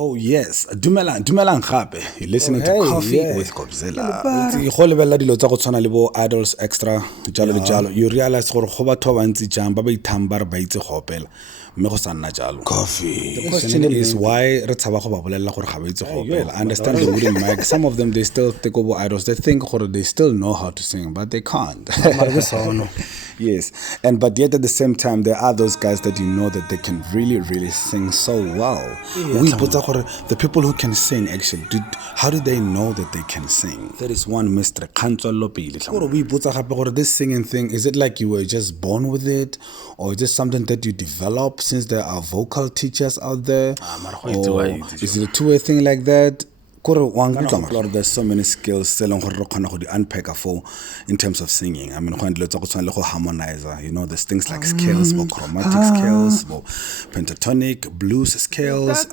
Oh yes, dumelang gape. You're listening to Coffee with Gobzilla. Go lebella dilo tsa go tshwana le bo Idols Extra jalo le jalo. You realize gore go batho ba ntsi jang ba ithang ba re ba itse go opela. Mme go sa nna jalo. Coffee. The question is why re tshaba go ba bolella gore ga ba itse go opela. I understand the wooden mic. Some of them they still think over idols. They think gore they still know how to sing, but they can't. Yes, but yet at the same time, there are those guys that you know that they can really sing so well. The people who can sing, actually, how do they know that they can sing? There is one mystery. This singing thing, is it like you were just born with it? Or is it something that you develop since there are vocal teachers out there? Or is it a two-way thing like that? There's so many skills unpack for in terms of singing. I mean, harmonizer, you know, there's things like scales, chromatic scales, pentatonic, blues scales,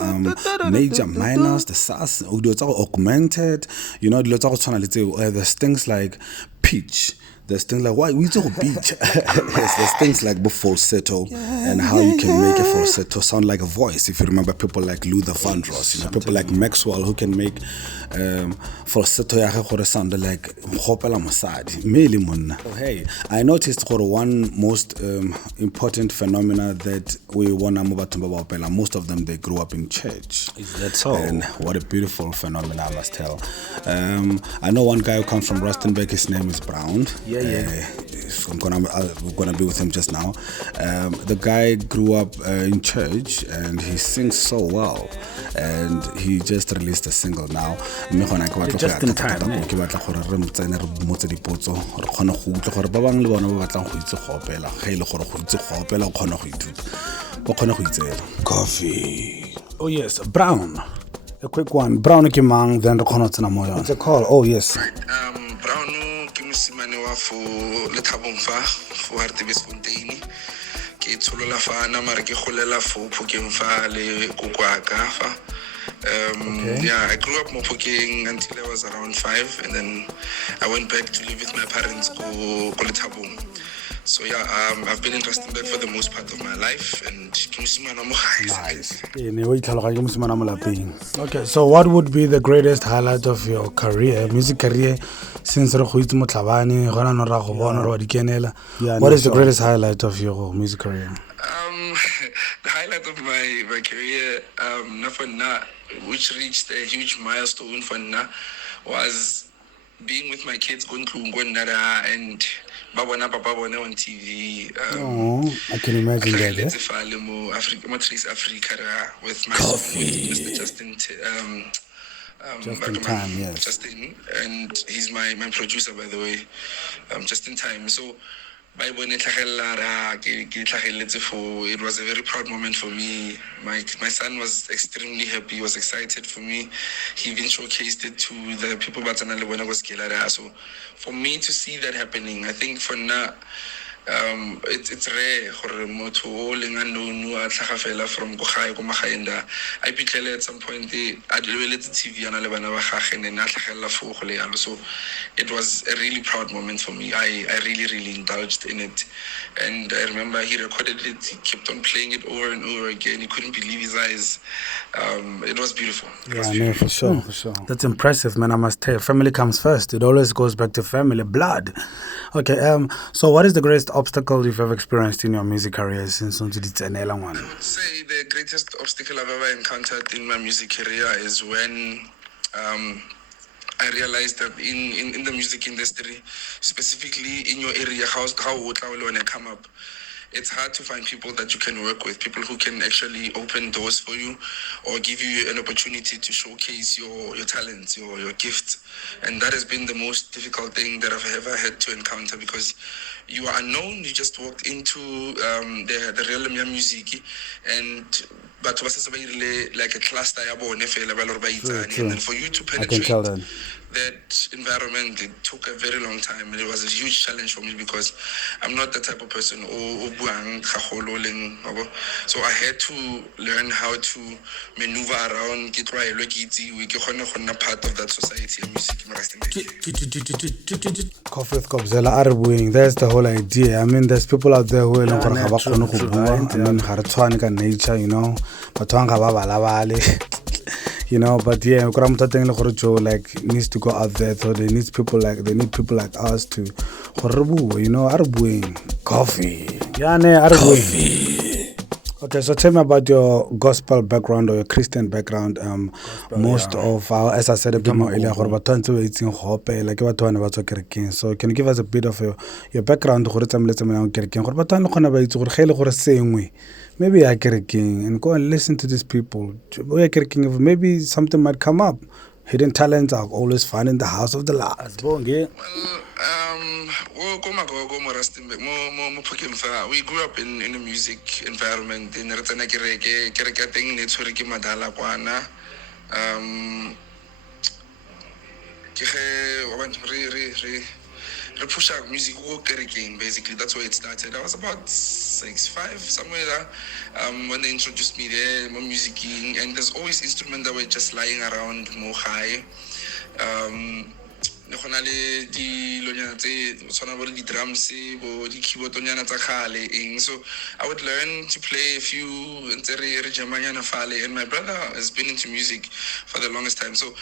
major, minors, the sus, augmented, you know, there's things like pitch. There's things like why we talk beach. Yes, there's things like falsetto and how you can make a falsetto sound like a voice. If you remember people like Luther Vandross, you know, people like Maxwell who can make falsetto sound like Hopela Masadi. Hey, I noticed one most important phenomena that we want to move to most of them they grew up in church. Is that so? And what a beautiful phenomenon, I must tell. I know one guy who comes from Rustenburg, his name is Brown. I'm gonna be with him just now. The guy grew up in church and he sings so well, and he just released a single now. Justun Time. Coffee. Oh yes, Brown. A quick one. Brown Kimang, then the it's a call. Oh yes. Brown Simane wa for Lethabong fa for Hartbeesfontein ke tsolola fa na mare ke golela fo Phokeng fa le kokwaka fa yeah, I grew up in Phokeng until I was around 5, and then I went back to live with my parents go Lethabong. So yeah, I've been in Rustenburg for the most part of my life, and nice. Okay, so what would be the greatest highlight of your career, music career, since what is the greatest highlight of your music career? The highlight of my career, which reached a huge milestone for now, was being with my kids going to Ngonara and Babona Papa on TV. I can imagine that. With my Coffee. Mr. Justun Time, yes. Justun, and he's my producer, by the way. Justun Time. So it was a very proud moment for me. My son was extremely happy. He was excited for me. He even showcased it to the people. So for me to see that happening, I think for now, it's rare for motho o leng a no a tlhagafela from go gae go magaenda. I pitlele at some point a lebeletse TV ana le bana ba gagwe ne na tlhagella fo go le yalo. So it was a really proud moment for me. I really indulged in it, and I remember he recorded it. He kept on playing it over and over again. He couldn't believe his eyes. It was beautiful. For sure. That's impressive, man. I must tell you, family comes first. It always goes back to family, blood. Okay, so what is the greatest obstacle you've ever experienced in your music career since I would say the greatest obstacle I've ever encountered in my music career is when I realized that in the music industry, specifically in your area, how when I come up, it's hard to find people that you can work with, people who can actually open doors for you or give you an opportunity to showcase your talents, your gifts. And that has been the most difficult thing that I've ever had to encounter, because you are unknown. You just walked into the realm of music, and but like a cluster, and then for you to penetrate that environment, it took a very long time, and it was a huge challenge for me because I'm not the type of person so I had to learn how to maneuver around, get part of that society of music. Coffee with Gobzilla are winning. That's the whole idea. I mean, there's people out there who are nature, you know, but you know. But yeah, like needs to go out there, so they need people like us to, you know, coffee. Yeah, okay, so tell me about your gospel background or your Christian background. Most of our, as I said a bit more earlier, so can you give us a bit of your background? Maybe I and go and listen to these people. Maybe something might come up. Hidden talents are always found in the house of the Lord. Rustenburg, we grew up in a music environment. In Retana kereke teng ne tshwere ke madala kwana. Ke ge re push out music go kerekeng, basically. That's where it started. I was about 6'5", somewhere there, when they introduced me there, more musicing, and there's always instruments that were just lying around more high. Go na le dilonyana tse tshwana bo di drums bo di keyboard nyana tsa khale eng, so I would learn to play a few ntse re jamanyana fale, and my brother has been into music for the longest time, so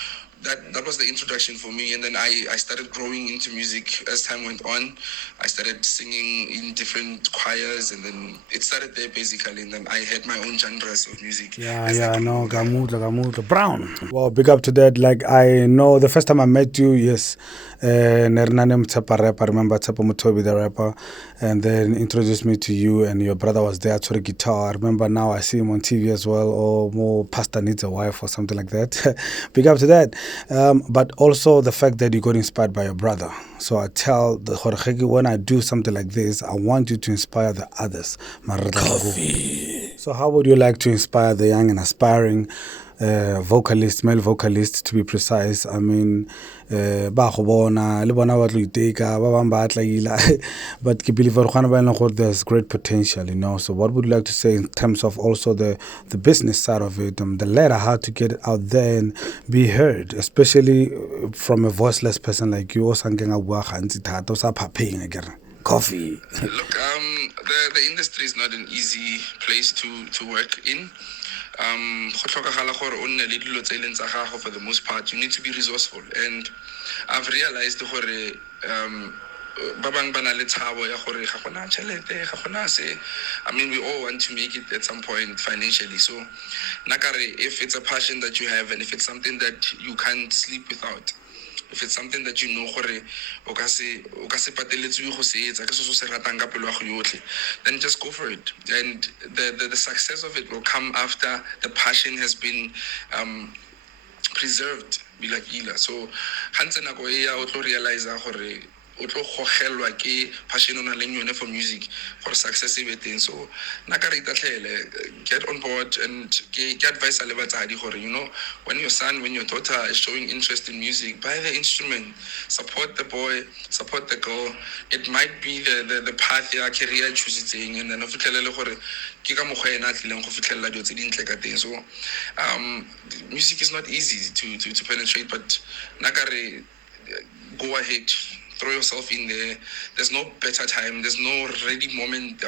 that was the introduction for me. And then I started growing into music as time went on. I started singing in different choirs, and then it started there basically, and then I had my own genres of music. No, Gamutla, Brown. Well, big up to that. Like, I know the first time I met you, yes, Nernane Mtsepa rapper, I remember Tsepa Mutobi, the rapper, and then introduced me to you, and your brother was there to the guitar. I remember now I see him on TV as well, or more Pastor Needs a Wife or something like that. Big up to that. But also the fact that you got inspired by your brother. So I tell the Jorge, when I do something like this, I want you to inspire the others. Coffee. So how would you like to inspire the young and aspiring vocalist, male vocalist to be precise? I mean, but I believe there's great potential, you know. So what would you like to say in terms of also the business side of it, the latter, how to get it out there and be heard, especially from a voiceless person like you? Coffee. Look, the industry is not an easy place to work in. For the most part, you need to be resourceful, and I've realized I mean, we all want to make it at some point financially. So, if it's a passion that you have, and if it's something that you can't sleep without, if it's something that you know then just go for it. And the success of it will come after the passion has been preserved. So realize o tlo gogelwa ke passion o na leng yone for music for success e beteng. So get on board, and ke advice a le batsadi gore, you know, when your daughter is showing interest in music, buy the instrument, support the boy, support the girl. It might be the path ya career choosing, and then o fitlhelele gore ke ka mogwe ena tlileng go fitlhella dio tse dintle ka teng. So music is not easy to penetrate, but go ahead, throw yourself in there. There's no better time, there's no ready moment.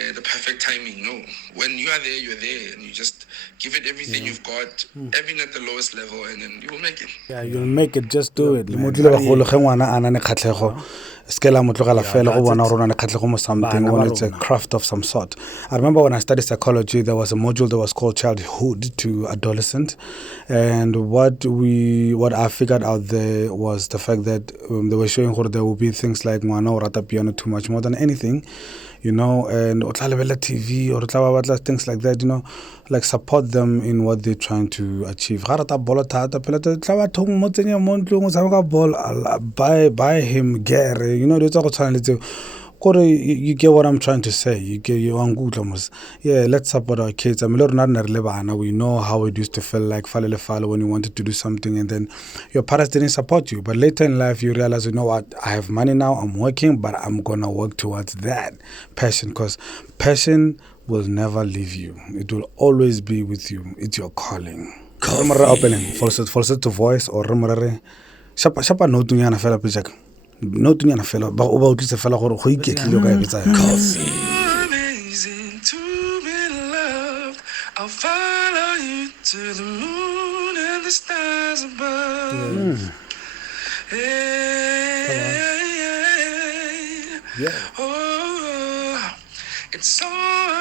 The perfect timing. No, when you are there, you're there, and you just give it everything you've got, even at the lowest level, and then you will make it. Yeah, you'll make it. Just do it. Something when it's a craft of some sort. I remember when I studied psychology, there was a module that was called childhood to adolescent, and what I figured out there was the fact that they were showing there will be things like rata piano too much more than anything, you know, and TV or things like that, you know, like support them in what they're trying to achieve. Buy him Gary, you know, you get what I'm trying to say. Yeah, let's support our kids. I mean, we know how it used to feel like when you wanted to do something and then your parents didn't support you. But later in life, you realize, you know what, I have money now, I'm working, but I'm going to work towards that passion, because passion will never leave you. It will always be with you. It's your calling. Falsetto voice or shapa no tunyana fela pejaka. No tunyana fela ba o ba utlise fela gore go iketlile ka e betsa. Amazing to be loved. I'll follow you to the moon and the stars above. Yeah. Oh, it's so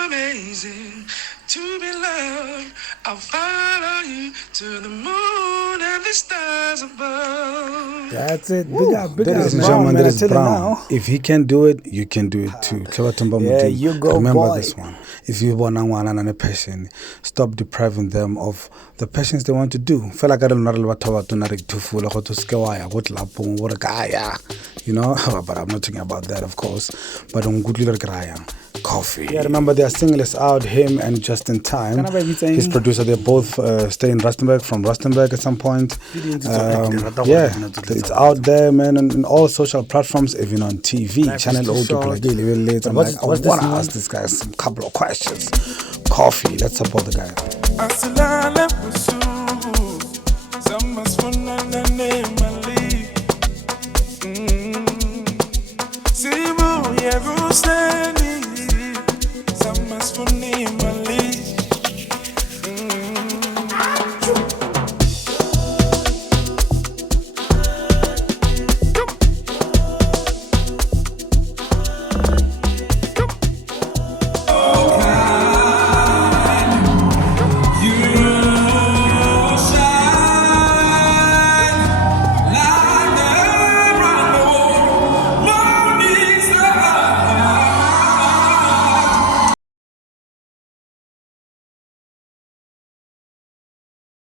amazing to be loved. I'll follow you to the moon and the stars above. That's it. Big up, Ladies and Brown, gentlemen, man, that I is tell you Brown. now. If he can do it, you can do it too. Yeah, you go, Remember boy. this one. If you want a passion, stop depriving them of the passions they want to do. Feel like I don't know what to you know, but I'm not talking about that, of course. But on good little coffee. Yeah, remember their single is out, him and Justun Time. His producer, they both stay in Rustenburg, from Rustenburg at some point. Yeah, it's out there, man, on all social platforms, even on TV. Channel O to play late. I'm like, I want to ask this guy some couple of questions. Coffee, let's support the guy. Simu Yerusalem.